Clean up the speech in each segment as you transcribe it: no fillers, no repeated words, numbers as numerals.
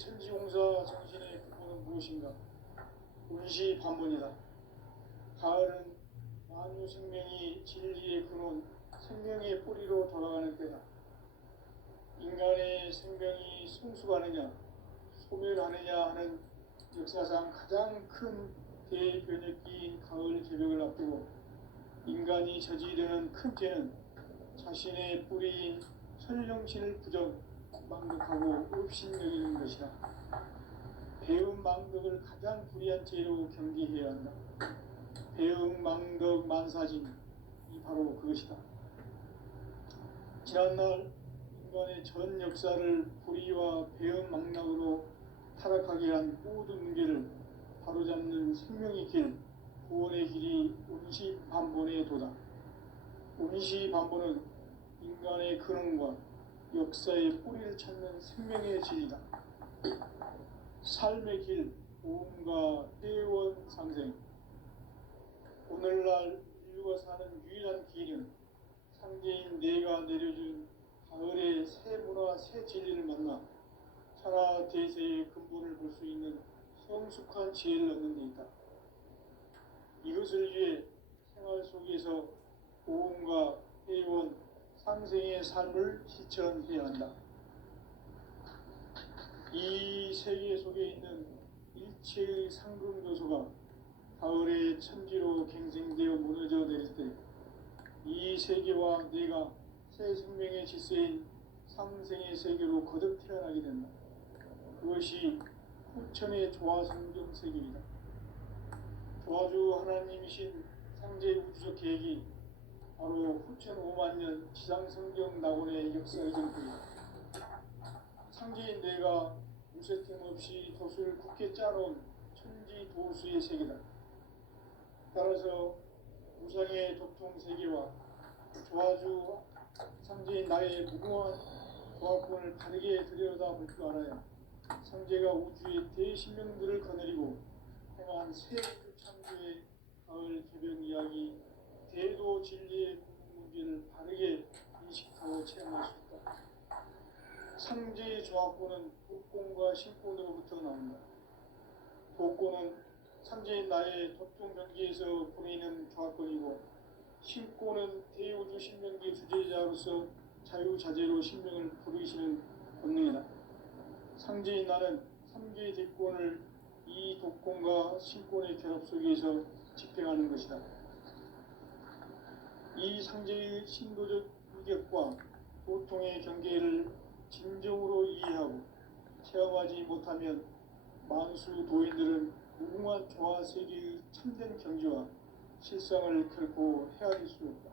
천지공사 정신의 근본은 무엇인가? 운시반문이다. 가을은 만유 생명이 진리의 근원, 생명의 뿌리로 돌아가는 때다. 인간의 생명이 성숙하느냐, 소멸하느냐 하는 역사상 가장 큰 대변혁기인 가을 개벽을 앞두고 인간이 저지르는 큰 죄는 자신의 뿌리인 천정신을 망독하고 업신여기는 것이다. 배움 망덕을 가장 불의한 죄로 경계해야 한다. 배움 망덕 만사진이 바로 그것이다. 지난날 인간의 전 역사를 불의와 배움 망락으로 타락하게 한 모든 문제를 바로잡는 생명의 길, 구원의 길이 운시반본의 도다. 운시반본은 인간의 근원과 역사의 뿌리를 찾는 생명의 진리다. 삶의 길, 오음과 회원상생. 오늘날 인류가 사는 유일한 길은 상제인 내가 내려준 가을의 새 문화, 새 진리를 만나 천하 대세의 근본을 볼 수 있는 성숙한 지혜를 얻는 데 있다. 이것을 위해 생활 속에서 오음과 회원, 상생의 삶을 실천해야 한다. 이 세계 속에 있는 일체의 상금 요소가 가을의 천지로 갱생되어 무너져 내릴 때 이 세계와 내가 새 생명의 질서인 상생의 세계로 거듭 태어나게 된다. 그것이 후천의 조화성경 세계이다. 조화주 하나님이신 상제 우주적 계획이 바로 후천 5만년 지상성경 낙원의 역사의 정토이다. 상제인 내가 무쇠틈 없이 도수를 굳게 짜놓은 천지도수의 세계다. 따라서 우상의 도통세계와 조화주 상제인 나의 무궁한 조화권을 다르게 들여다볼 줄 알아야 상제가 우주의 대신명들을 거느리고 행한 새 우주 창조의 가을 개변 이야기, 대도 진리의 구분 문제를 바르게 인식하고 체험할 수 있다. 상제의 조화권은 도권과 신권으로부터 나온다. 도권은 상제인 나의 도통 경계에서 보내는 조화권이고, 신권은 대우주 신명기 주제자로서 자유자재로 신명을 부르시는 본능이다. 상제인 나는 3개의 대권을 이 도권과 신권의 결합 속에서 집행하는 것이다. 이 상제의 신도적 유격과 도통의 경계를 진정으로 이해하고 체험하지 못하면 만수 도인들은 무궁한 조화 세계의 참된 경지와 실상을 결코 헤아릴 수 없다.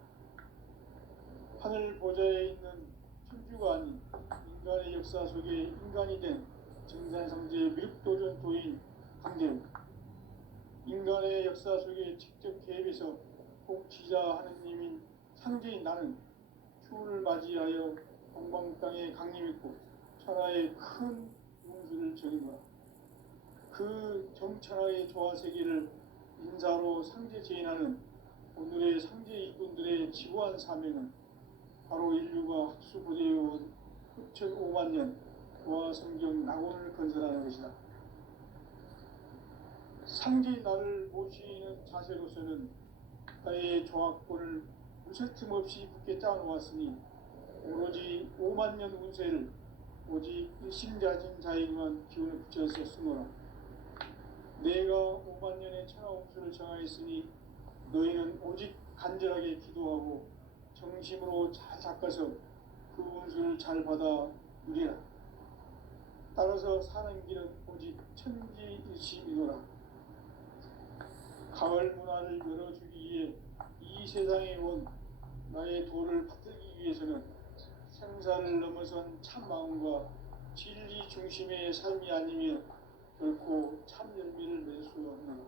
하늘 보좌에 있는 천주가 아닌 인간의 역사 속에 인간이 된 정산상제의 미륵도전 도인 강대우, 인간의 역사 속에 직접 개입해서 복지자 하느님인 상제인 나는 추운을 맞이하여 동방 땅에 강림했고 천하의 큰 운수를 전이노라. 그 정천하의 조화세계를 인사로 상제 제인하는 오늘의 상제 일꾼들의 지구한 사명은 바로 인류가 학수고대해온 후천 5만년 조화성경 낙원을 건설하는 것이다. 상제인 나를 모시는 자세로서는 나의 조화권을 무쇠틈 없이 굳게 짜놓았으니 오로지 5만년 운세를 오직 일심자진 자에게만 기운을 붙여서 쓰노라. 내가 5만년의 천하홍수를 정하였으니 너희는 오직 간절하게 기도하고 정심으로 잘 닦아서 그 운수를 잘 받아 누리라. 따라서 사는 길은 오직 천지일심이노라. 가을 문화를 열어주기 위해 이 세상에 온 나의 도를 받들기 위해서는 생사를 넘어선 참마음과 진리 중심의 삶이 아니면 결코 참 열매를 맺을 수 없노라.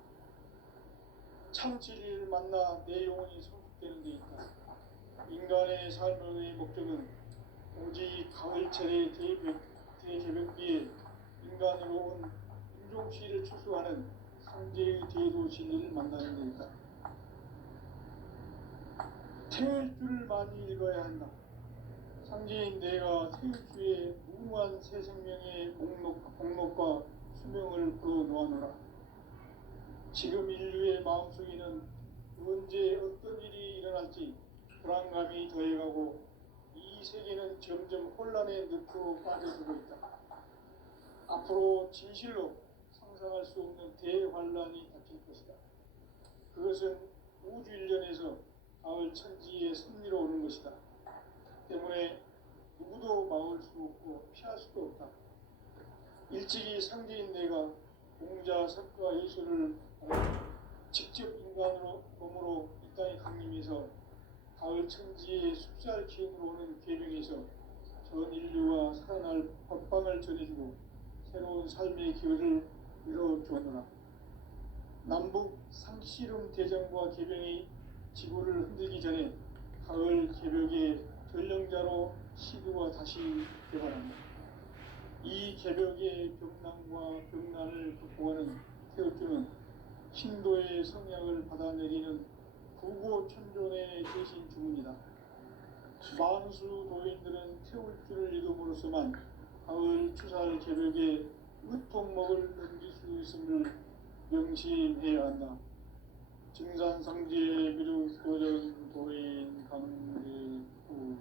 참 진리를 만나 내 영혼이 성숙되는 데 있다. 인간의 삶의 목적은 오직 가을철의 대개벽기에 인간으로 온 인종시를 추수하는 상제의 대도 진리를 만나는 데 있다. 태일 줄을 많이 읽어야 한다. 상제인 내가 태일주의 무궁한 새 생명의 목록과 수명을 불어놓아노라. 지금 인류의 마음속에는 언제 어떤 일이 일어날지 불안감이 더해가고 이 세계는 점점 혼란의 늪으로 빠져들고 있다. 앞으로 진실로 상상할 수 없는 대환란이 닥칠 것이다. 그것은 우주 일련에서 가을 천지의 섭리로 오는 것이다. 때문에 누구도 막을 수 없고 피할 수도 없다. 일찍이 상제인 내가 공자, 석가, 예수를 직접 인간으로 몸으로 이 땅에 강림해서 가을 천지의 숫살 기운으로 오는 계명에서 전 인류와 살아날 법방을 전해주고 새로운 삶의 기회를 이뤄주었노라. 남북 상씨름 대전과 계병이 지구를 흔들기 전에 가을 개벽의 전령자로 시드가 다시 개발합니다. 이 개벽의 병난과 병난을 극복하는 태울주는 신도의 성약을 받아내리는 구고천존의 대신 주문이다. 만수 도인들은 태울주를 이름으로서만 가을 추살 개벽의 으통목을 넘길 수 있음을 명심해야 한다. 증산상제 미륵도전 도인 강제구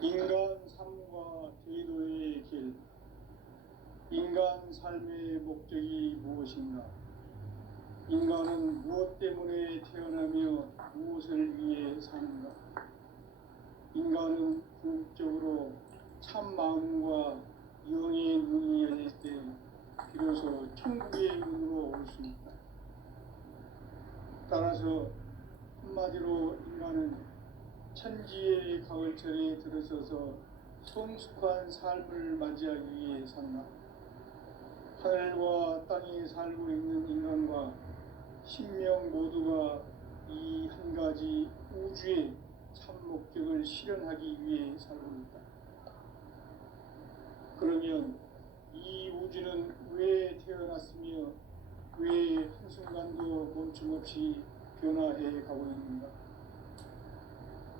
인간 삶과 제도의 길. 인간 삶의 목적이 무엇인가? 인간은 무엇 때문에 태어나며 무엇을 위해 사는가? 인간은 궁극적으로 참 마음과 영의 눈이 열릴 때 비로소 천국의 문으로 올 수 있다. 따라서 한마디로 인간은 천지의 가을철에 들어서서 성숙한 삶을 맞이하기 위해 산다. 하늘과 땅에 살고 있는 인간과 신명 모두가 이 한 가지 우주의 참 목적을 실현하기 위해 살고 있다. 그러면 이 우주는 왜 태어났으며 왜 한순간도 멈춤없이 변화해 가고 있는가?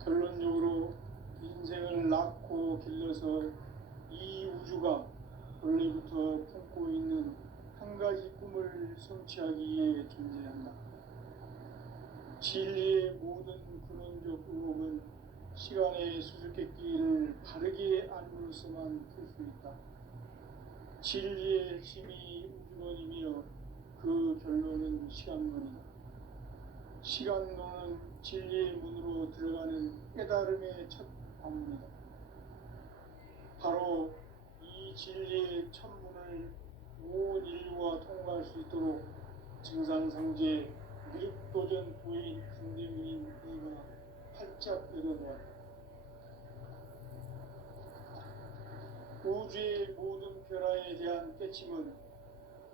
결론적으로 인생을 낳고 길러서 이 우주가 원래부터 품고 있는 한 가지 꿈을 성취하기 위해 존재한다. 진리의 모든 근원적 의혹은 시간의 수수께끼를 바르게 알므로서만 풀 수 있다. 진리의 핵심이 우주론이며 그 결론은 시간론이다. 시간론은 진리의 문으로 들어가는 깨달음의 첫 방문이다. 바로 이 진리의 첫 문을 온 인류가 통과할 수 있도록 증산상제 미륵도전 부인 강대문인 이가 활짝 열어놓았다. 우주의 모든 변화에 대한 깨침은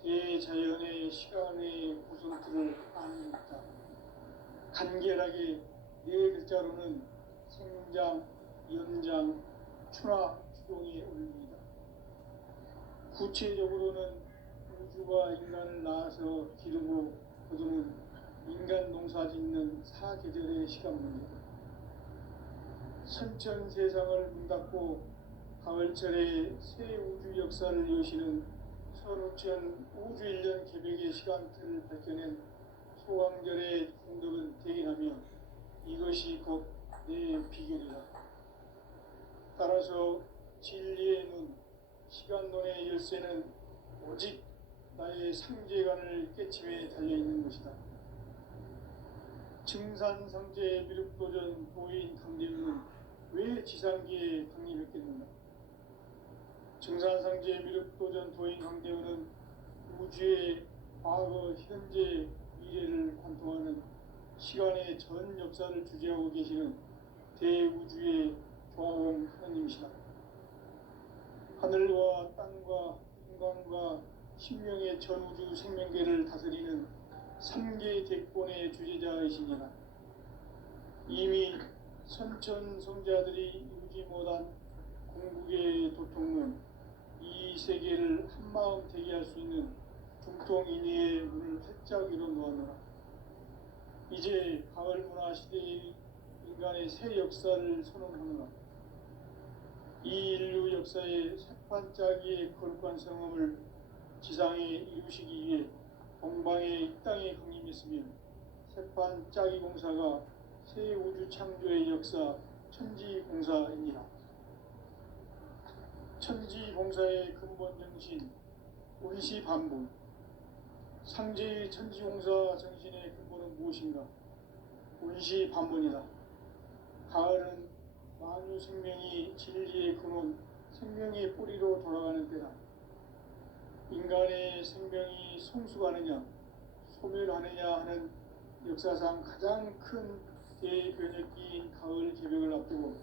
대자연의 시간의 구성틀을 아는 있다. 간결하게 네 글자로는 생장, 연장, 추나 추동의 원리이다. 구체적으로는 우주가 인간을 낳아서 기르고 거두는 인간 농사 짓는 사계절의 시간문이다. 선천 세상을 문닫고 가을철에 새 우주 역사를 여시는 선우천 우주 일년 개벽의 시간틀을 밝혀낸 소왕절의 공덕은 대견하며 이것이 곧 내 비결이다. 따라서 진리의 눈, 시간론의 열쇠는 오직 나의 상제관을 깨침에 달려있는 것이다. 증산상제 미륵도전 도인 강대문은 왜 지상기에 강림했겠는가? 증산상제 미륵도전 도인 강대문은 우주의 과거, 현재, 미래를 관통하는 시간의 전 역사를 주재하고 계시는 대우주의 조화원 하나님이시다. 하늘과 땅과 인간과 신명의 전우주 생명계를 다스리는 3개 대권의 주제자이시니라. 이미 선천성자들이 이루지 못한 궁극의 도통은 이 세계를 한마음 되게 할 수 있는 중통인의의 문을 활짝 열어 놓았노라. 이제 가을 문화 시대의 인간의 새 역사를 선언하노라. 이 인류 역사의 새판짜기의 거룩한 성음을 지상에 이루시기 위해 동방의 이 땅에 강림했으며 새판짜기 공사가 새 우주 창조의 역사 천지공사입니다. 천지공사의 근본 정신 운시반본. 상제의 천지공사 정신의 근본은 무엇인가? 운시반본이다. 가을은 만유 생명이 진리의 근원, 생명의 뿌리로 돌아가는 때다. 인간의 생명이 성숙하느냐, 소멸하느냐 하는 역사상 가장 큰 대변혁기인 가을 개벽을 앞두고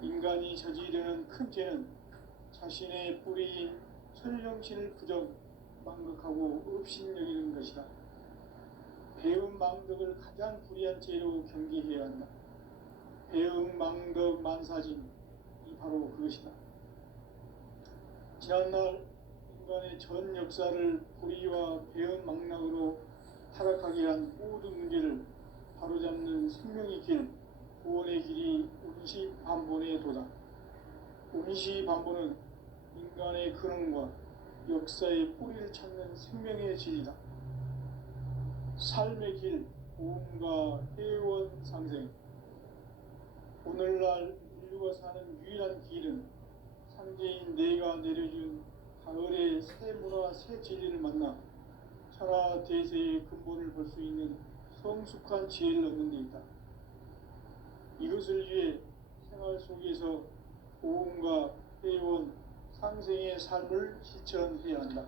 인간이 저지르는 큰 죄는 자신의 뿌리인 천령신을 부정, 망극하고 업신여기는 것이다. 배음 망덕을 가장 불의한 죄로 경계해야 한다. 배음 망덕 만사진이 바로 그것이다. 지난날 인간의 전 역사를 불의와 배음 망락으로 타락하게 한 모든 문제를 바로잡는 생명의 길, 구원의 길이 운시반본의 도다. 운시반본은 인간의 근원과 역사의 뿌리를 찾는 생명의 진리다. 삶의 길, 보험과 회원 상생. 오늘날 인류가 사는 유일한 길은 상제인 내가 내려준 가을의 새 문화, 새 진리를 만나 천하 대세의 근본을 볼 수 있는 성숙한 지혜를 얻는 데 있다. 이것을 위해 생활 속에서 보험과 회원, 상생의 삶을 실천해야 한다.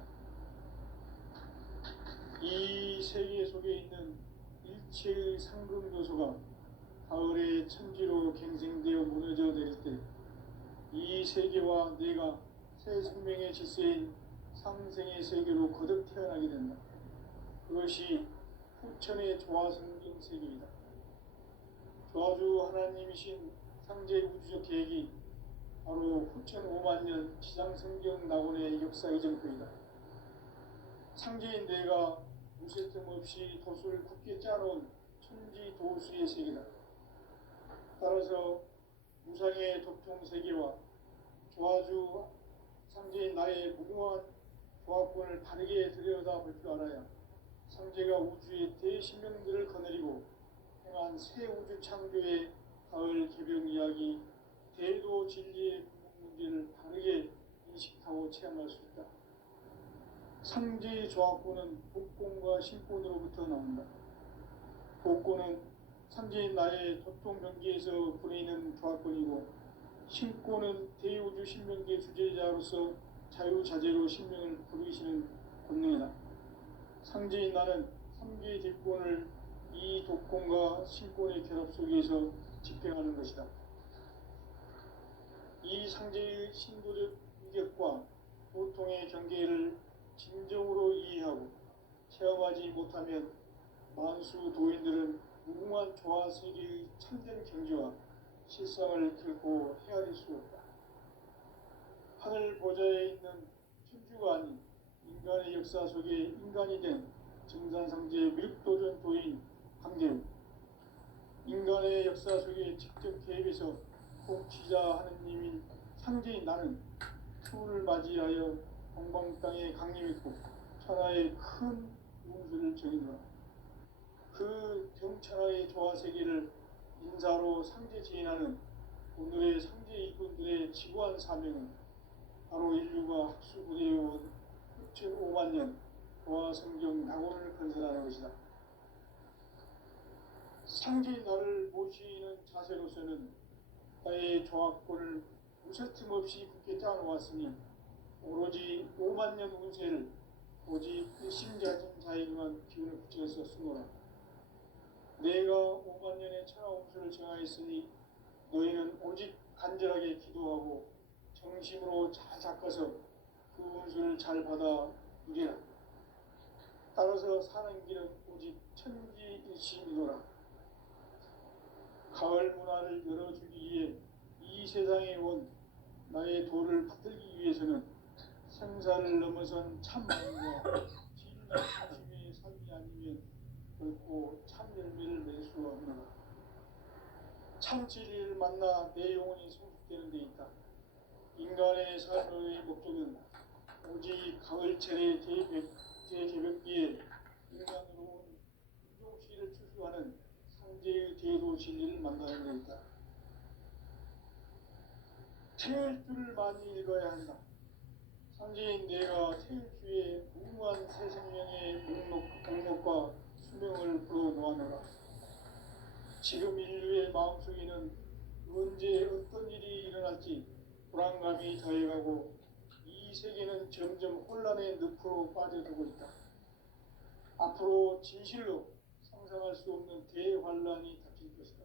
이 세계 속에 있는 일체의 상금 요소가 가을의 천지로 갱생되어 무너져 내릴 때 이 세계와 내가 새 생명의 질서인 상생의 세계로 거듭 태어나게 된다. 그것이 후천의 조화성경 세계이다. 조화주 하나님이신 상제 우주적 계획이 바로 후천 5만년 지상성경 낙원의 역사 이정표이다. 상제인 내가 무쇠 틈 없이 도수를 굳게 짜놓은 천지 도수의 세계다. 따라서 무상의 도통 세계와 조화주 상제인 나의 무궁한 조합권을 바르게 들여다볼 줄 알아야 상제가 우주의 대신명들을 거느리고 행한 새 우주 창조의 가을 개벽 이야기, 대도 진리의 궁극 문제를 바르게 인식하고 체험할 수 있다. 상제의 조합권은 복권과 신권으로부터 나온다. 복권은 상제인 나의 도통 경계에서 부리는 조합권이고, 신권은 대우주 신명계 주제자로서 자유자재로 신명을 부르시는 권능이다. 상제인 나는 3개의 뒷권을 이 독권과 신권의 결합 속에서 집행하는 것이다. 이 상제의 신도적 위격과 보통의 경계를 진정으로 이해하고 체험하지 못하면 만수 도인들은 무궁한 조화 세계의 참된 경지와 실상을 결코 헤아릴 수 없다. 하늘 보좌에 있는 천주가 아닌 인간의 역사 속에 인간이 된 정산상제의 밀도전 도인 강제우, 인간의 역사 속에 직접 개입해서 통치자 하느님인 상제인 나는 추운을 맞이하여 동방 땅에 강림했고 천하의 큰 운수를 정의노라. 그 경천하의 조화 세계를 인사로 상제 지인하는 오늘의 상제 이꾼들의 지구한 사명은 바로 인류가 학수부대해온 6,5만 년 조화 성경 낙원을 건설하는 것이다. 상제인 나를 모시는 자세로서는 나의 조합권을 무쇠틈 없이 굳게 짜놓았으니 오로지 5만 년 운세를 오직 일심자진 자에게만 기운을 붙여서 쓰노라. 내가 5만 년의 천하 운수를 정하였으니 너희는 오직 간절하게 기도하고 정심으로 잘 닦아서 그 운수를 잘 받아 누리라. 따라서 사는 길은 오직 천지일심이노라. 가을 문화를 열어주기 위해 이 세상에 온 나의 도를 받들기 위해서는 생사를 넘어선 참 마음과 진리 중심의 삶이 아니면 결코 참 열매를 낼 수 없노라. 참 진리를 만나 내 영혼이 성숙되는 데 있다. 인간의 삶의 목적은 오직 가을철의 대개벽기에 인간으로 온 인종시를 추수하는 상제의 대도 진리를 만나는 데 있다. 태일 줄을 많이 읽어야 한다. 상제인 내가 태일주의 무모한 새 생명의 목록과 수명을 불어놓아노라. 지금 인류의 마음속에는 언제 어떤 일이 일어날지 불안감이 더해가고 이 세계는 점점 혼란의 늪으로 빠져들고 있다. 앞으로 진실로 상상할 수 없는 대환란이 닥칠 것이다.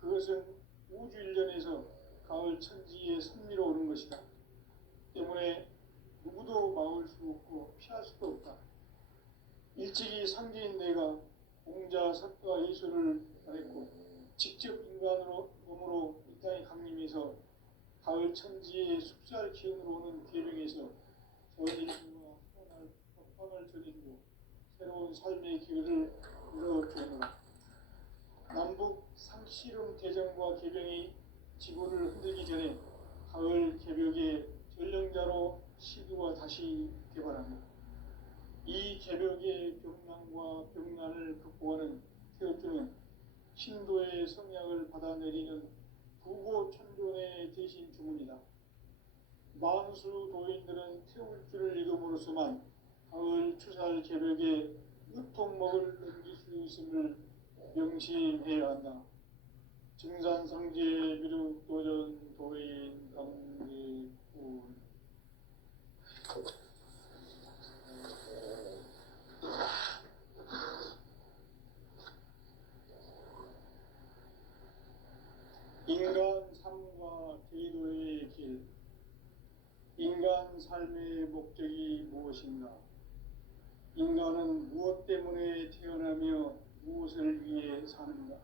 그것은 우주 일련에서 가을 천지의 섭리로 오는 것이다. 때문에 누구도 막을 수 없고 피할 수도 없다. 일찍이 상제인 내가 공자, 석가, 예수를 말했고 직접 인간으로 몸으로 이 땅에 강림해서 가을 천지의 숲살 기운으로 오는 계명에서 전인과 법방을 전해주고 새로운 삶의 기회를 열어주노라. 남북 상씨름 대전과 개병이 지구를 흔들기 전에 가을 개벽의 전령자로 시두가 다시 개발합니다. 이 개벽의 병난과 병난을 극복하는 태엽주는 신도의 성약을 받아내리는 부고천존의 대신 주문이다. 만수 도인들은 태울주를 읽음으로써만 가을 추살 개벽에 으통먹을 넘길 수 있음을 명심해야 한다. 증산상제 미륵도전 도인 강제군. 인간 삶과 대도의 길. 인간 삶의 목적이 무엇인가? 인간은 무엇 때문에 태어나며 무엇을 위해 사는가?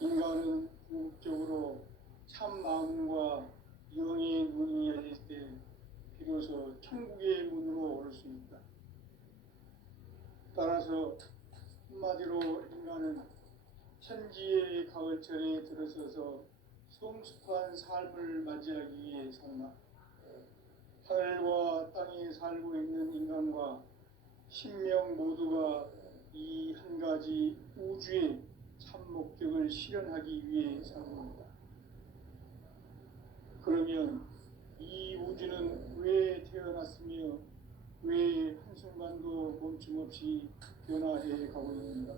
인간은 궁극적으로 참 마음과 영의 문이 열릴 때 비로소 천국의 문으로 오를 수 있다. 따라서 한마디로 인간은 천지의 가을철에 들어서서 성숙한 삶을 맞이하기 위해 산다. 하늘과 땅에 살고 있는 인간과 신명 모두가 이 한 가지 우주의 참 목적을 실현하기 위해 사는 것이다. 그러면 이 우주는 왜 태어났으며 왜 한순간도 멈춤없이 변화해 가고 있는가?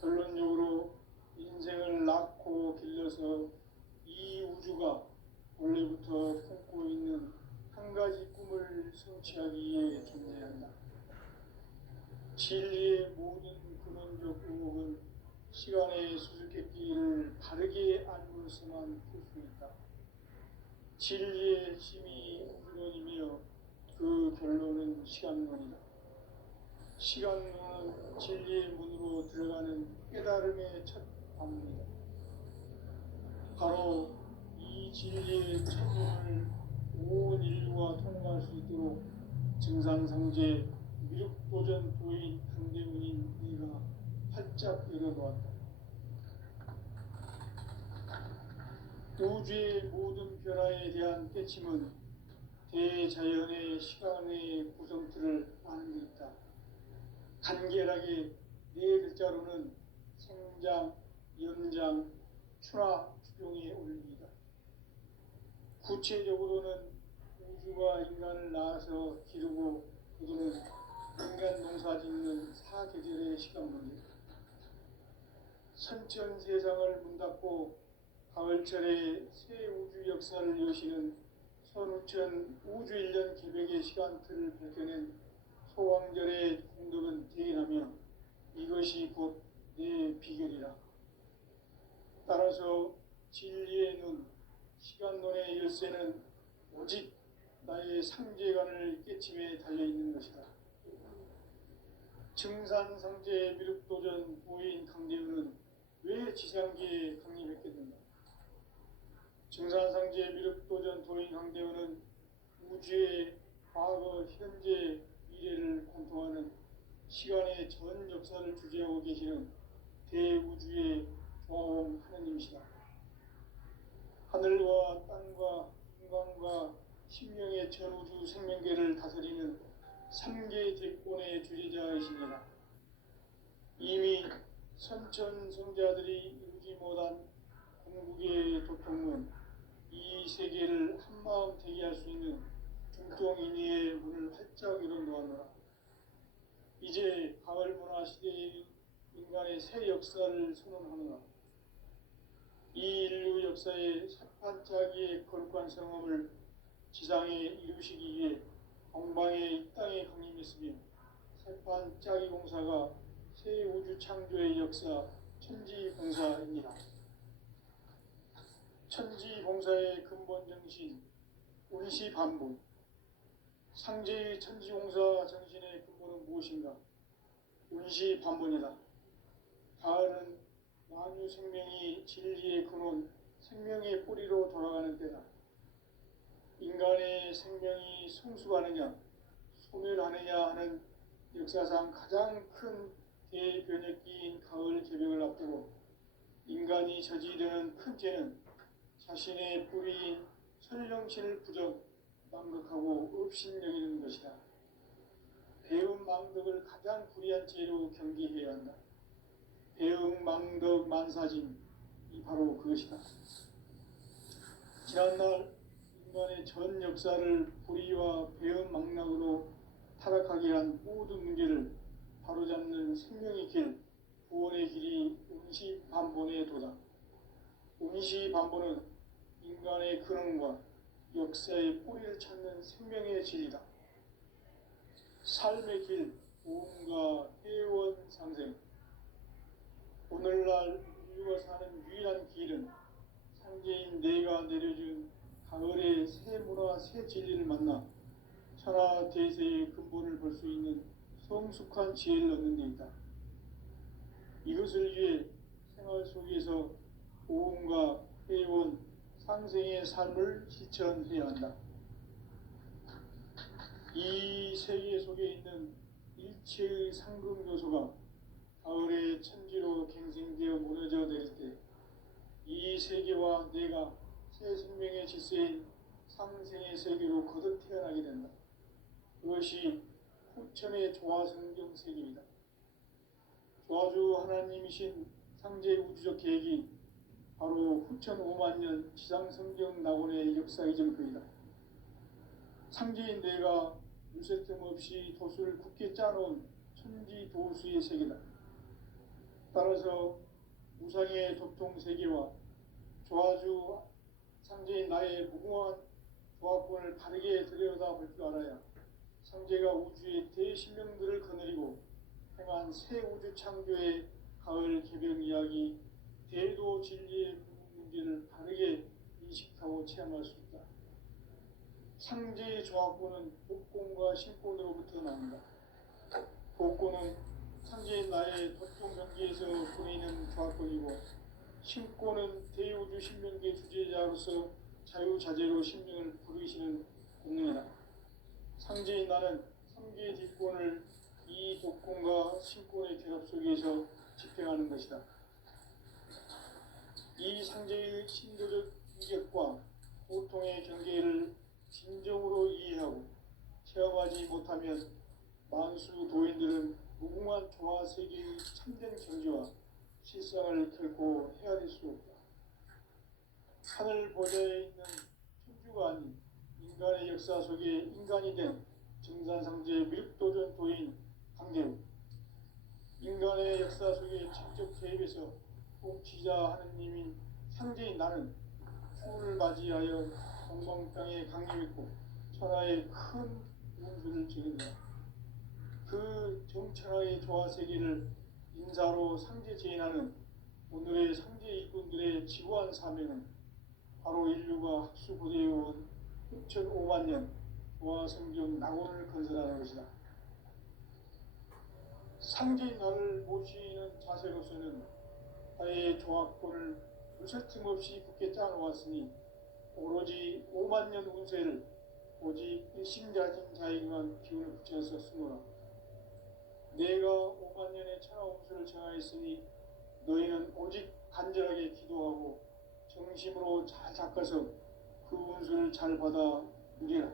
결론적으로 인생을 낳고 길러서 이 우주가 원래부터 품고 있는 한 가지 꿈을 성취하기 위해 존재한다. 진리의 모든 근원적 의혹은 시간의 수수께끼를 바르게 알고서만 풀 수 있다. 진리의 핵심이 근원이며 그 결론은 시간론이다. 시간론은 진리의 문으로 들어가는 깨달음의 첫 방문이다. 바로 이 진리의 첫문을 온 인류가 통과할 수 있도록 증산상제 미륵도전 도인 강대문인 네가 활짝 열어놓았다. 우주의 모든 변화에 대한 깨침은 대자연의 시간의 구성틀을 아는 데 있다. 간결하게 네 글자로는 생장, 연장, 추나 추종의 원리이다. 구체적으로는 우주가 인간을 낳아서 기르고 그들은 인간 농사 짓는 사계절의 시간문이다. 선천 세상을 문닫고 가을철에 새 우주 역사를 여시는 선우천 우주일년 기백의 시간틀을 밝혀낸 소왕절의 공덕은 대인하며 이것이 곧 내 비결이라. 따라서 진리의 눈, 시간론의 열쇠는 오직 나의 상제관을 깨침에 달려있는 것이다. 증산상제 미륵도전 도인 강대우는 왜 지상계에 강림했겠는가? 증산상제 미륵도전 도인 강대우는 우주의 과거, 현재, 미래를 관통하는 시간의 전 역사를 주재하고 계시는 대우주의 조화원 하나님이시다. 하늘과 땅과 인간과 신명의 전우주 생명계를 다스리는 삼계 대권의 주재자이시니라. 이미 선천성자들이 이루지 못한 궁극의 도통은 이 세계를 한마음 되게 할 수 있는 중동인의의 문을 활짝 열어놓았노라. 이제 가을 문화 시대의 인간의 새 역사를 선언하노라. 이 인류 역사의 새판짜기의 거룩한 성험을 지상에 이루시기 위해 동방의 이 땅에 강림했으며 새판짜기 공사가 새 우주 창조의 역사 천지봉사입니다. 천지봉사의 근본 정신 운시반본. 상제의 천지공사 정신의 근본은 무엇인가? 운시반본이다. 가을은 만유 생명이 진리의 근원, 생명의 뿌리로 돌아가는 때다. 인간의 생명이 성숙하느냐, 소멸하느냐 하는 역사상 가장 큰 대변혁기인 가을 개벽을 앞두고 인간이 저지르는 큰 죄는 자신의 뿌리인 설령신을 부정, 망극하고 업신여기는 것이다. 배움 망덕을 가장 불의한 죄로 경계해야 한다. 배움 망덕 만사짐이 바로 그것이다. 지난날 인간의 전 역사를 불의와 배움 망락으로 타락하게 한 모든 문제를 바로잡는 생명의 길, 구원의 길이 운시반본의 도다. 운시반본은 인간의 근원과 역사의 뿌리를 찾는 생명의 진리다. 삶의 길, 보험과 회원 상생. 오늘날 인류가 사는 유일한 길은 상제인 내가 내려준 가을의 새 문화, 새 진리를 만나 천하 대세의 근본을 볼 수 있는 성숙한 지혜를 얻는 데 있다. 이것을 위해 생활 속에서 보험과 회원, 상생의 삶을 실천해야 한다. 이 세계 속에 있는 일체의 상급 요소가 가을의 천지로 갱생되어 무너져 내릴 때 이 세계와 내가 새 생명의 질서인 상생의 세계로 거듭 태어나게 된다. 그것이 후천의 조화성경 세계이다. 조화주 하나님이신 상제 우주적 계획이 바로 후천 5만 년 지상성경 낙원의 역사 이전부이다. 상제인 내가 물새틈 없이 도수를 굳게 짜놓은 천지도수의 세계다. 따라서 우상의 도통 세계와 조화주 상제인 나의 무궁한 조화권을 바르게 들여다볼 줄 알아야 상제가 우주의 대신명들을 거느리고 행한 새 우주 창조의 가을 개벽 이야기, 대도 진리의 문제를 바르게 인식하고 체험할 수 있다. 상제의 조화권은 복권과 신권으로부터 나온다. 복권은 상제인 나의 도통 경계에서 보이는 조화권이고, 신권은 대우주 신명계 주제자로서 자유자재로 신명을 부르시는 공명이다. 상제인 나는 삼계의 뒷권을 이 복권과 신권의 결합 속에서 집행하는 것이다. 이 상제의 신도적 인격과 보통의 경계를 진정으로 이해하고 체험하지 못하면 만수 도인들은 무궁한 조화 세계의 참된 경지와 실상을 결코 헤아릴 수 없다. 하늘 보좌에 있는 천주가 아닌 인간의 역사 속에 인간이 된 정산상제 밀도전 도인 강대우. 인간의 역사 속에 직접 개입해서 통치자 하느님인 상제인 나는 추후를 맞이하여 동방 땅에 강림했고 천하의 큰 운수를 지닌다. 그 정천하의 조화 세계를 인사로 상제 제인하는 오늘의 상제 일꾼들의 지구한 사명은 바로 인류가 학수고대해온 6,5만 년 조화 성경 낙원을 건설하는 것이다. 상제인 나를 모시는 자세로서는 나의 조화권을 무설틈 없이 굳게 짜놓았으니 오로지 5만 년 운세를 오직 일심가진 자에게만 기운을 붙여서 쓰노라. 내가 5만 년의 천하홍수를 정하였으니 너희는 오직 간절하게 기도하고 정심으로 잘 닦아서 그 운수를 잘 받아 누리라.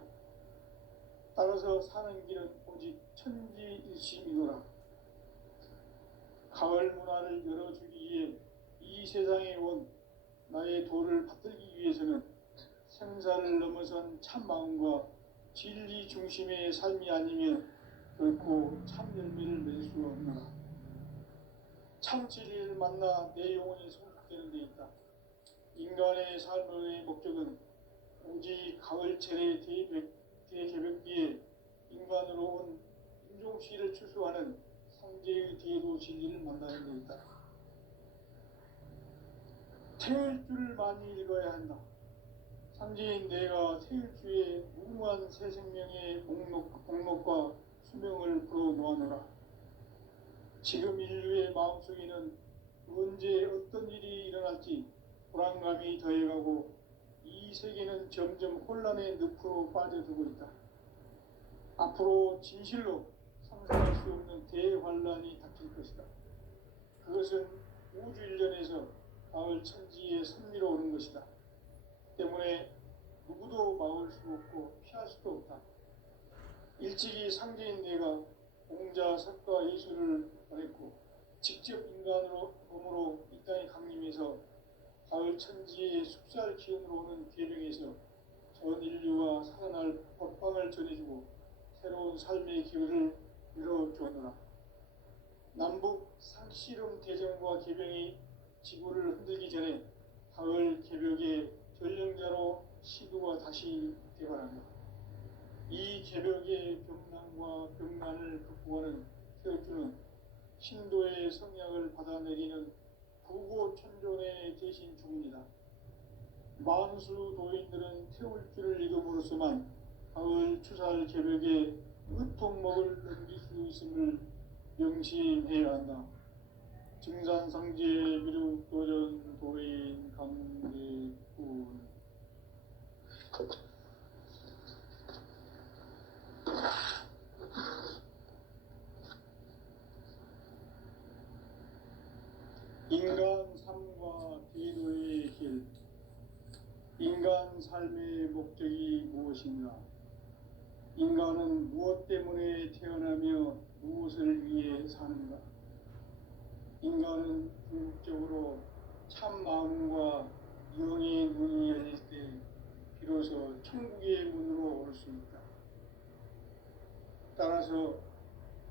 따라서 사는 길은 오직 천지일심이노라. 가을 문화를 열어주기 위해 이 세상에 온 나의 도를 받들기 위해서는 생사를 넘어선 참 마음과 진리 중심의 삶이 아니면 결코 참 열매를 맺을 수 없노라. 참 진리를 만나 내 영혼이 성숙되는 데 있다. 인간의 삶의 목적은 오직 가을철의 대개벽기에 인간으로 온 인종시를 추수하는 상제의 대도 진리를 만나는 데 있다. 태일주를 많이 읽어야 한다. 상제인 내가 태일주의 무궁한 새 생명의 목록과 수명을 풀어놓아노라. 지금 인류의 마음속에는 언제 어떤 일이 일어날지 불안감이 더해가고 이 세계는 점점 혼란의 늪으로 빠져들고 있다. 앞으로 진실로 상상할 수 없는 대환란이 닥칠 것이다. 그것은 우주 일련에서 가을 천지에 선미로 오는 것이다. 때문에 누구도 막을 수 없고 피할 수도 없다. 일찍이 상제인 내가 공자, 석가, 예수를 보냈고 직접 인간으로 몸으로 이 땅에 강림해서 가을 천지의 숲살 기운으로 오는 계명에서 전 인류가 살아날 법방을 전해주고 새로운 삶의 기회를 열어주었노라. 남북 상씨름 대전과 계병이 지구를 흔들기 전에 가을 개벽의 전령자로 시도가 다시 대발한다. 이 개벽의 병난과 병난을 극복하는 태울주는 신도의 성약을 받아내리는 부고천존의 대신 중입니다. 만수 도인들은 태울주를 읽음으로써만 가을 추살 개벽의 으통목을 넘길 수 있음을 명심해야 한다. 증산상제 미륵도전 도인 강대군. 인간 삶과 기도의 길. 인간 삶의 목적이 무엇인가? 인간은 무엇 때문에 태어나며 무엇을 위해 사는가? 인간은 궁극적으로 참 마음과 영의 문이 열릴 때 비로소 천국의 문으로 올 수 있다. 따라서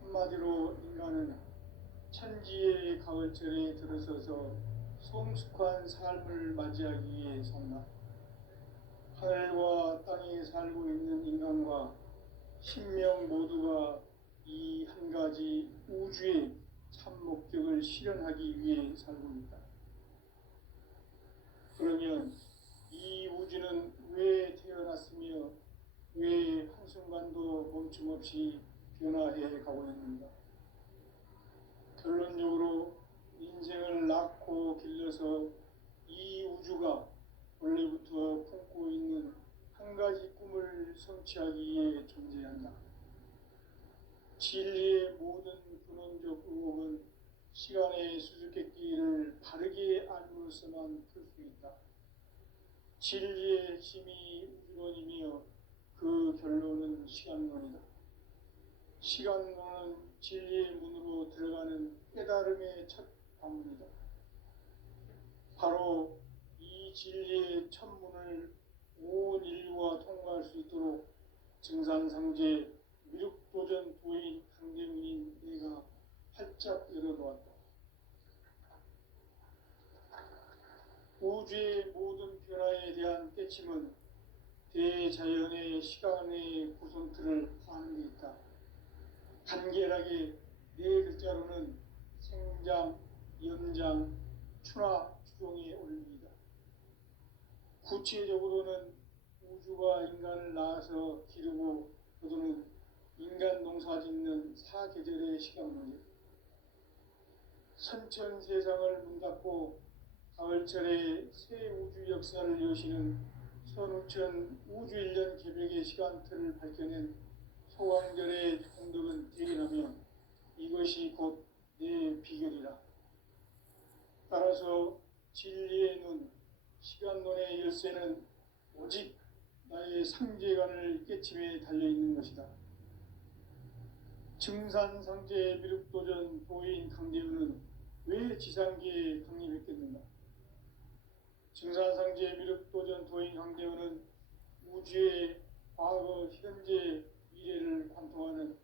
한마디로 인간은 천지의 가을철에 들어서서 성숙한 삶을 맞이하기 위해 산다. 하늘과 땅에 살고 있는 인간과 신명 모두가 이 한 가지 우주의 참 목적을 실현하기 위해 살고 있다. 그러면 이 우주는 왜 태어났으며 왜 한순간도 멈춤없이 변화해 가고 있는가? 결론적으로 인생을 낳고 길러서 이 우주가 원래부터 품고 있는 한 가지 꿈을 성취하기 위해 존재한다. 진리의 모든 근원적 의혹은 시간의 수수께끼를 바르게 알므로써만 풀 수 있다. 진리의 핵심이 우주론이며 그 결론은 시간론이다. 시간론은 진리의 문으로 들어가는 깨달음의 첫 방문이다. 바로 이 진리의 첫 문을 온 인류가 통과할 수 있도록 증산상제 미륵도전 도인 강대문인 내가 활짝 열어놓았다. 우주의 모든 변화에 대한 깨침은 대자연의 시간의 구성틀을 파는 데 있다. 간결하게 네 글자로는 생장, 연장, 추나, 추종의 원리이다. 구체적으로는 우주가 인간을 낳아서 기르고 거두는 인간 농사 짓는 사계절의 시간문제. 선천 세상을 문 닫고 가을철에 새 우주 역사를 여시는 선우천 우주일년 개벽의 시간틀을 밝혀낸 소왕절의 공덕은 대견하며 이것이 곧 내 비결이라. 따라서 진리의 눈, 시간론의 열쇠는 오직 나의 상제관을 깨침에 달려있는 것이다. 증산상제 미륵도전 도인 강대우는 왜 지상계에 강림했겠는가? 증산상제 미륵도전 도인 강대우는 우주의 과거, 현재, 미래를 관통하는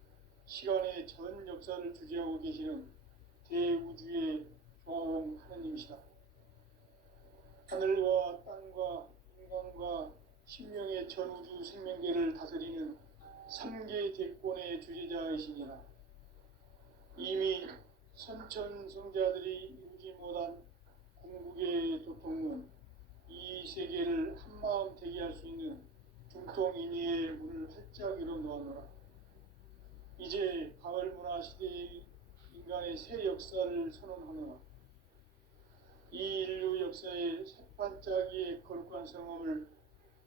시간의 전 역사를 주재하고 계시는 대우주의 조화홍 하느님이시다. 하늘과 땅과 인간과 신명의 전우주 생명계를 다스리는 3계 대권의 주재자이시니라. 이미 선천성자들이 이루지 못한 궁극의 도통은 이 세계를 한마음 되게 할 수 있는 중통인의의 문을 활짝 열어 놓아노라. 이제 가을 문화 시대의 인간의 새 역사를 선언하노라. 이 인류 역사의 새반짝이의 거룩한 성험을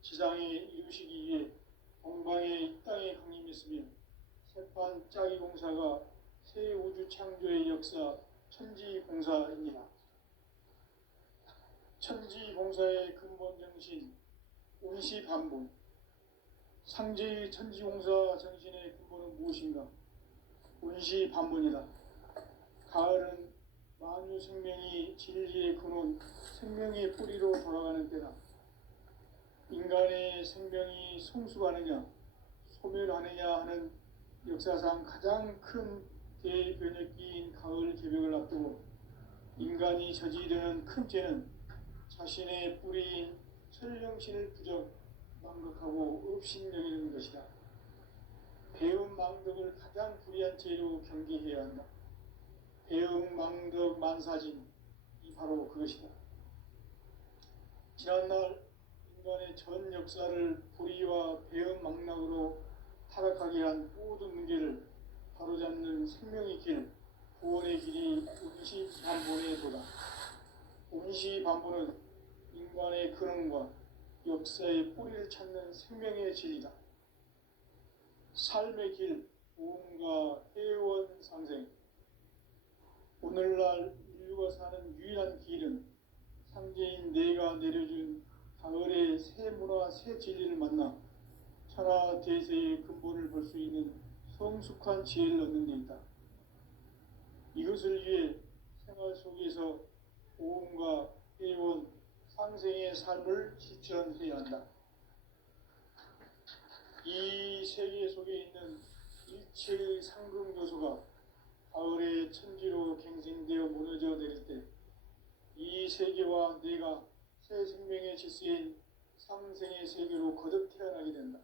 지상에 이루시기 위해 동방의 이 땅에 강림했으며 새반짝이 공사가 새 우주 창조의 역사 천지공사입니다. 천지공사의 근본 정신 운시반분. 상제의 천지공사 정신의 근본은 무엇인가? 운시반분이다. 가을은 만유 생명이 진리의 근원, 생명의 뿌리로 돌아가는 때다. 인간의 생명이 성숙하느냐, 소멸하느냐 하는 역사상 가장 큰 대변혁기인 가을 개벽을 앞두고 인간이 저지르는 큰 죄는 자신의 뿌리인 천령신을 부정, 망각하고 업신여기는 것이다. 배움 망덕을 가장 불의한 죄로 경계해야 한다. 배움 망덕 만사진, 이 바로 그것이다. 지난날 인간의 전 역사를 불의와 배움 망락으로 타락하게 한 모든 문제를 바로잡는 생명의 길, 구원의 길이 운시반본의 도다. 운시반본은 인간의 근원과 역사의 뿌리를 찾는 생명의 진리다. 삶의 길, 보험과 회원 상생. 오늘날 인류가 사는 유일한 길은 상제인 내가 내려준 가을의 새 문화, 새 진리를 만나 천하 대세의 근본을 볼 수 있는 성숙한 지혜를 얻는 데 있다. 이것을 위해 생활 속에서 보험과 회원, 상생의 삶을 실천해야 한다. 이 세계 속에 있는 일체의 상금 요소가 가을의 천지로 갱생되어 무너져 내릴 때 이 세계와 내가 새 생명의 질서인 상생의 세계로 거듭 태어나게 된다.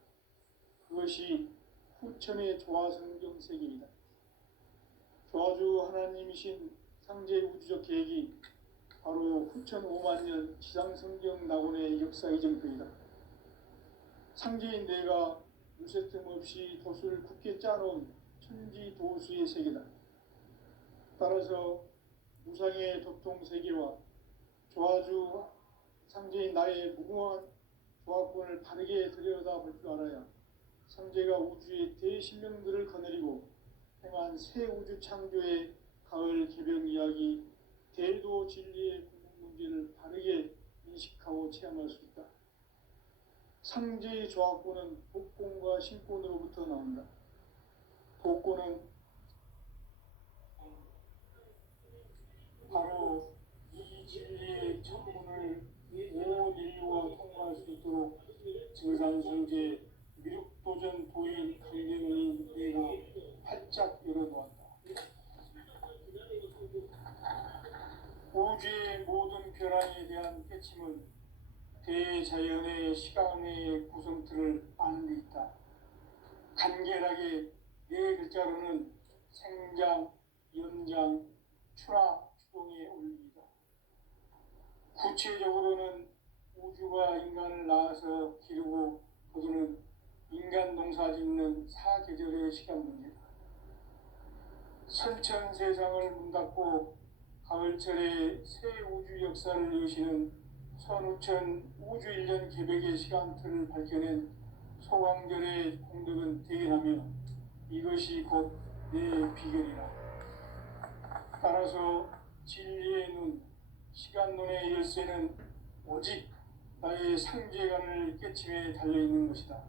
그것이 후천의 조화성경 세계이다. 조화주 하나님이신 상제 우주적 계획이 바로 후천 5만년 지상성경 낙원의 역사 이정표이다. 상제인 내가 무쇠 틈 없이 도수를 굳게 짜놓은 천지도수의 세계다. 따라서 무상의 도통세계와 조화주 상제인 나의 무궁한 조화권을 바르게 들여다볼 줄 알아야 상제가 우주의 대신명들을 거느리고 행한 새 우주 창조의 가을 개벽 이야기, 대도 진리의 궁극 문제를 바르게 인식하고 체험할 수 있다. 상제의 조화권은 복권과 신권으로부터 나온다. 복권은 바로 이 진리의 천문을 온 인류가 통과할 수 있도록 증산상제 미륵도전 도인 강대문인 내가 활짝 열어놓았다. 우주의 모든 변화에 대한 깨침은 대자연의 시간의 구성틀을 아는 데 있다. 간결하게 네 글자로는 생장, 연장, 추락, 추동의 원리이다. 구체적으로는 우주가 인간을 낳아서 기르고 거두는 인간 농사 짓는 사계절의 시간 문제다. 선천 세상을 문 닫고 가을철에 새 우주 역사를 여시는 선우천 우주일년 계획의 시간표를 밝혀낸 소강절의 공덕은 대견하며 이것이 곧 내 비결이라. 따라서 진리의 눈, 시간론의 열쇠는 오직 나의 상제관을 깨침에 달려있는 것이다.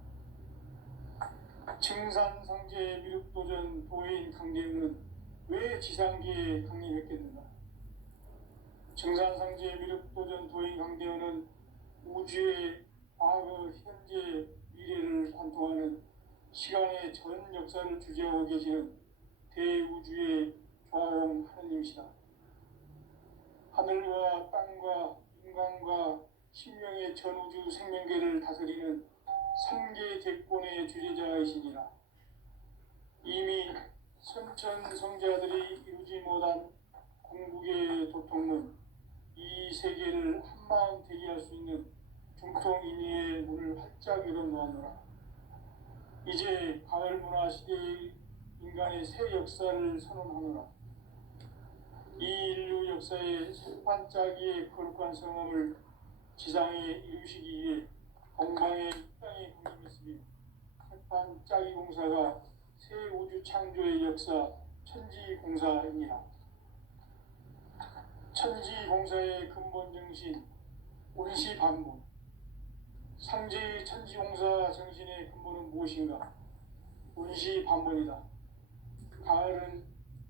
증산상제 미륵도전 도인 강대웅은 왜 지상기에 강림했겠는가? 증산상제 미륵도전 도인 강대웅은 우주의 과거, 현재, 미래를 관통하는 시간의 전 역사를 주재하고 계시는 대우주의 조화원 하느님이시다. 하늘과 땅과 인간과 신명의 전우주 생명계를 다스리는 삼계 대권의 주재자이시니라. 이미 선천성자들이 이루지 못한 궁극의 도통은 이 세계를 한마음 되게 할 수 있는 중통인의의 문을 활짝 열어놓았노라. 이제 가을 문화 시대의 인간의 새 역사를 선언하노라. 이 인류 역사의 새판짜기의 거룩한 성함을 지상에 이루시기 위해 건강의 땅에 군림했으며 새판짜기 공사가 새 우주 창조의 역사 천지공사입니다. 천지공사의 근본 정신 원시반본. 상제의 천지공사 정신의 근본은 무엇인가? 원시반본이다. 가을은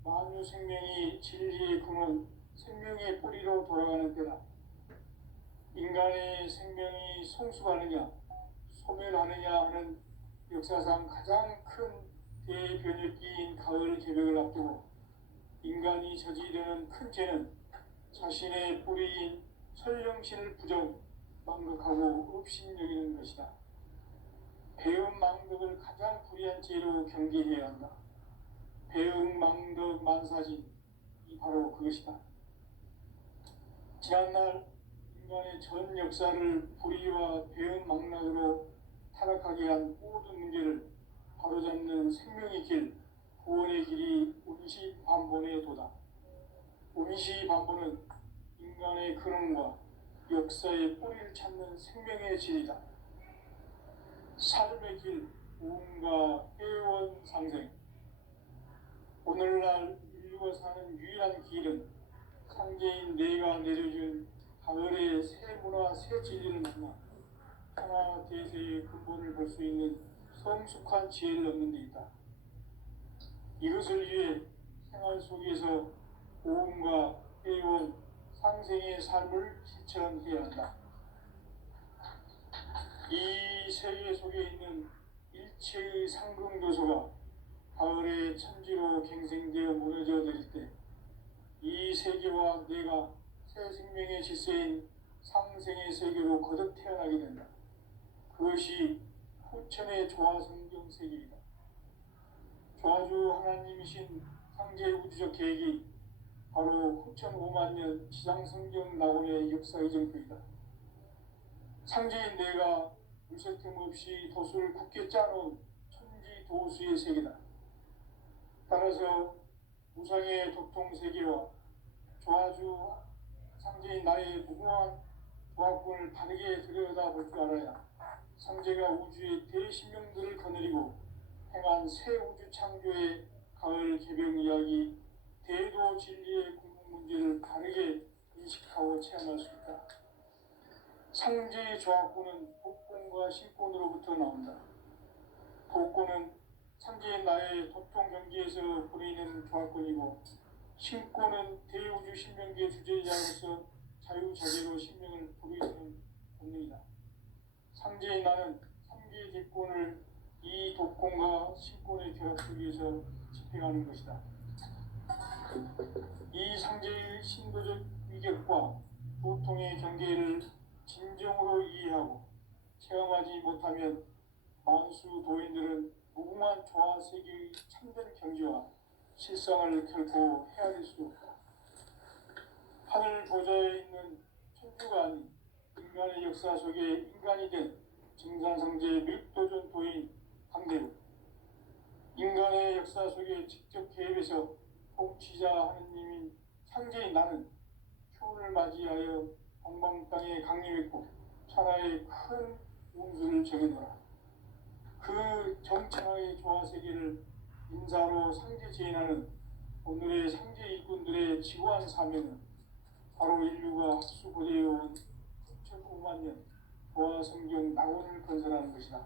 만유 생명이 진리의 근원, 생명의 뿌리로 돌아가는 때다. 인간의 생명이 성숙하느냐, 소멸하느냐 하는 역사상 가장 큰 대변혁기인 가을 개벽을 앞두고 인간이 저지르는 큰 죄는 자신의 뿌리인 설령신을 부정, 망극하고 업신여기는 것이다. 배음 망덕을 가장 불의한 죄로 경계해야 한다. 배음 망덕 만사진, 이 바로 그것이다. 지난날 인간의 전 역사를 불의와 배음 망락으로 타락하게 한 모든 문제를 바로잡는 생명의 길, 구원의 길이 원시반본의 도다. 원시반본은 인간의 근원과 역사의 뿌리를 찾는 생명의 질이다. 삶의 길, 무언가 회원 상생. 오늘날 인류가 사는 유일한 길은 상제인 내가 내려준 가을의 새 문화, 새 진리를 만나 하나 대세의 근본을 볼 수 있는 성숙한 지혜를 얻는 데 있다. 이것을 위해 생활 속에서 모험과 회원, 상생의 삶을 실천해야 한다. 이 세계 속에 있는 일체의 상금도서가 가을의 천지로 갱생되어 무너져 내릴 때 이 세계와 내가 새 생명의 질서인 상생의 세계로 거듭 태어나게 된다. 그것이 후천의 조화성경 세계이다. 조화주 하나님이신 상제 우주적 계획이 바로 후천 5만 년 지상성경 낙원의 역사의 정표이다. 상제인 내가 물새 틈 없이 도수를 굳게 짜놓은 천지 도수의 세계다. 따라서 무상의 도통 세계와 조화주 상제인 나의 무궁한 조화권을 바르게 들여다볼 줄 알아야 상제가 우주의 대신명들을 거느리고 행한 새 우주 창조의 가을 개벽 이야기, 대도 진리의 궁극 문제를 바르게 인식하고 체험할 수 있다. 상제의 조화권은 복권과 신권으로부터 나온다. 복권은 상제인 나의 도통 경계에서 보내는 조화권이고, 신권은 대우주 신명계 주제자로서 자유자재로 신명을 부르시는 본능이다. 상제인 나는 상계의 대권을 이 도권과 신권의 결합 속에서 집행하는 것이다. 이 상제의 신도적 위격과 도통의 경계를 진정으로 이해하고 체험하지 못하면 만수 도인들은 무궁한 조화 세계의 참된 경지와 실상을 결코 헤아릴 수 없다. 하늘 보좌에 있는 천주가 아닌 인간의 역사 속에 인간이 된 증산상제 밀도전 도인 강대우, 인간의 역사 속에 직접 개입해서 통치자 하느님인 상제인 나는 휴를 맞이하여 동방 땅에 강림했고 천하의 큰 운수를 정해놓으라. 그 정창의 조화세계를 인사로 상제 제인하는 오늘의 상제 일꾼들의 지구한 사명은 바로 인류가 학수고대해온 6,900만 년 조화 성경 낙원을 건설하는 것이다.